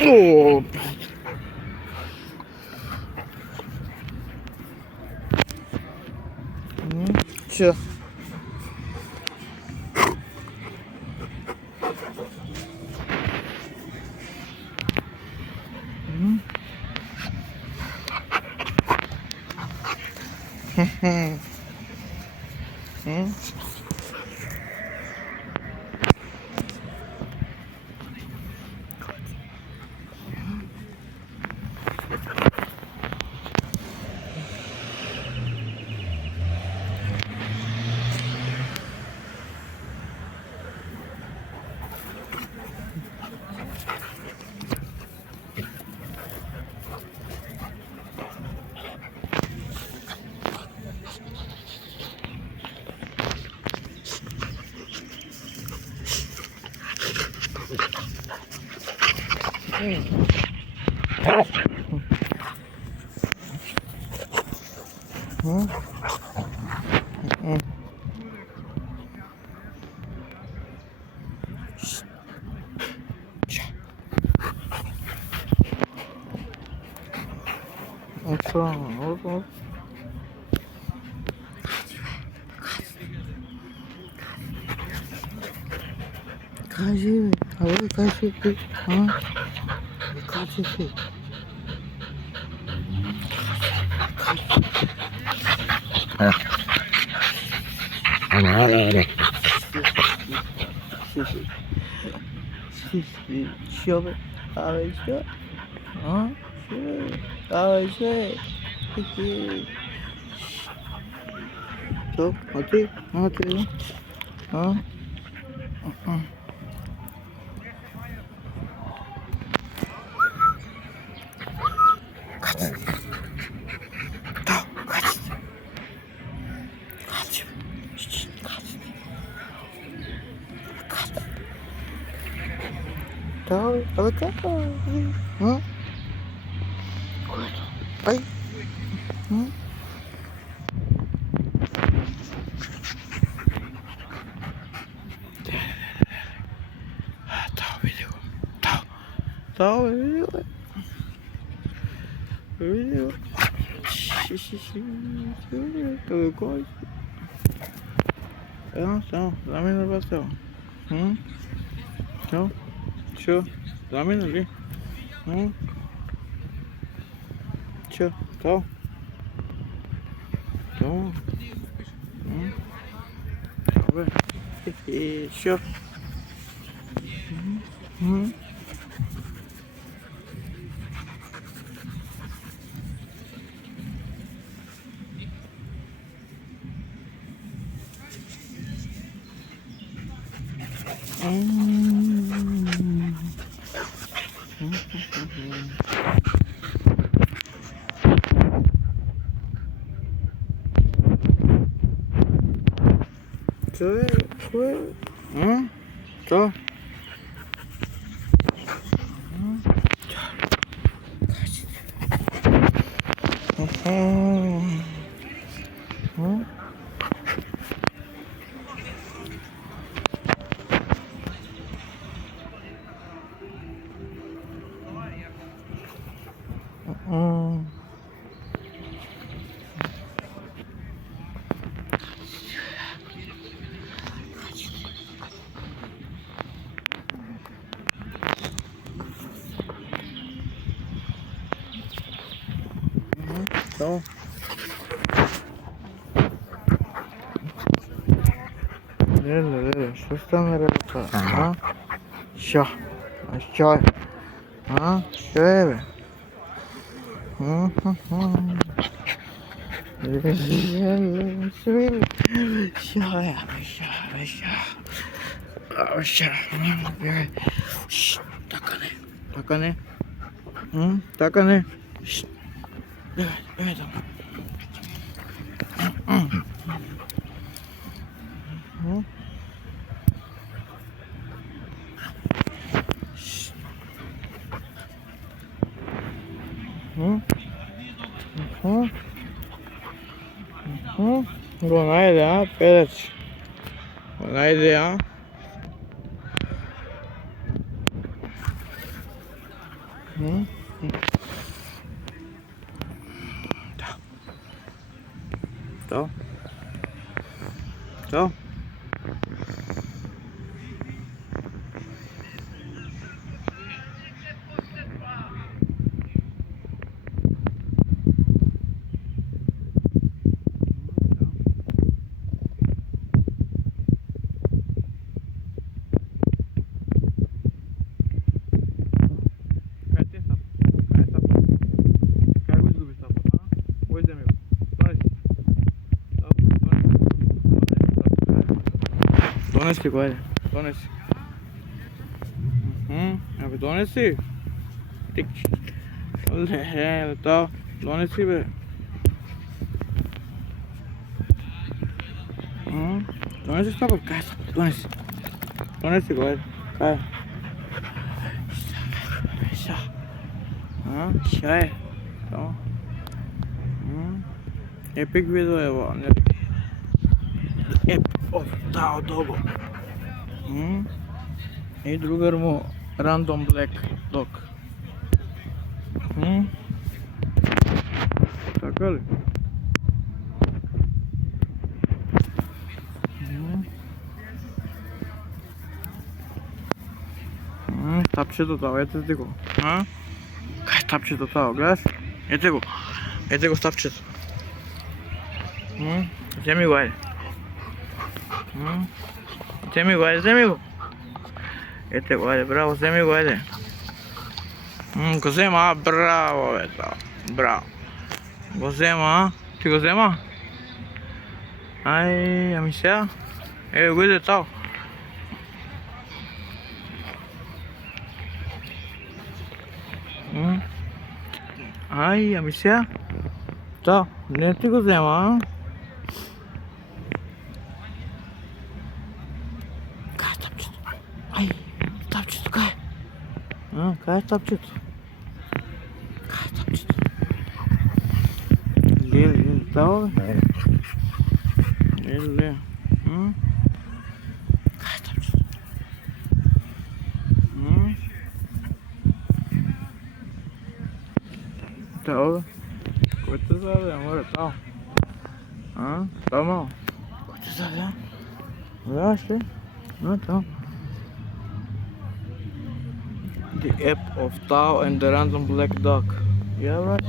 오. 쉬어. 응. 응? 응? 응. 없어. 없어. 가지. 아, 왜 가지? 어? 가지. 쉬어봐. 아, 왜 쉬어? 어? 쉬어. 아, 왜 쉬어? 저, 어디? 어디? 어? 어. 가지. 다 가지. 가지. 가지. 가지. 더, 어디 가? 응? 빨리. 응? 다 위로. 다 위로. 위로. 시시시. 그거. 라면을 봤어. 응? 저, 라면을. 응? 더. 응? 왜? 쉬어. 응? 왜? 응? 저. 응? 응? 응? 저. 내려. 술상을 해볼까? 어? 쉬어. 쉬어. 어? 쉬어. 응? 쉬어야. 쉬어. 닦아내. 응? 닦아내. 왜 닦아? 응? 응? 응? 응? 이거 놔야 돼, 아? 빼야지. 이거 놔야 돼, 아? Hmm? Tao. Tao. काय ते shop? काय साप? काय गुजगुबी साप? हा? वय दे meu. Donesti qual? Donesti. Abi donesti. Tik. Olha, é, tal. Donesti be. Donesti stop काय Donesti. Donesti qual? काय? Ha? Şey. Tamam. Epic video é bom, né? Ep of Tao Doggo. I drugarmu random black dog. Tako li? Tapçı Tao, ete digo. Ha? Kaj tapçı Tao, gledaš? Ete go tapçı. Вземи го, ajde. Вземи го, ajde, вземи го. Ете го, ajde, bravo, вземи го, ajde. Го взема, браво, бе, Tao. Браво. Го взема, ти го взема? Ай, ами сега. Ево го иде Tao. Ай, ами сега. Tao, не ти го взема, а? Kaj je tapčito? Aj, tapčito, kaj? Kaj je tapčito? Kaj je tapčito? Lele, Tao? Lele. Kaj je tapčito? Tao? Ko te zove, amore, Tao? Tao malo? Ko te zove, a? Gledaš ti? Tao. The app of Tao and the random black dog. Yeah, right?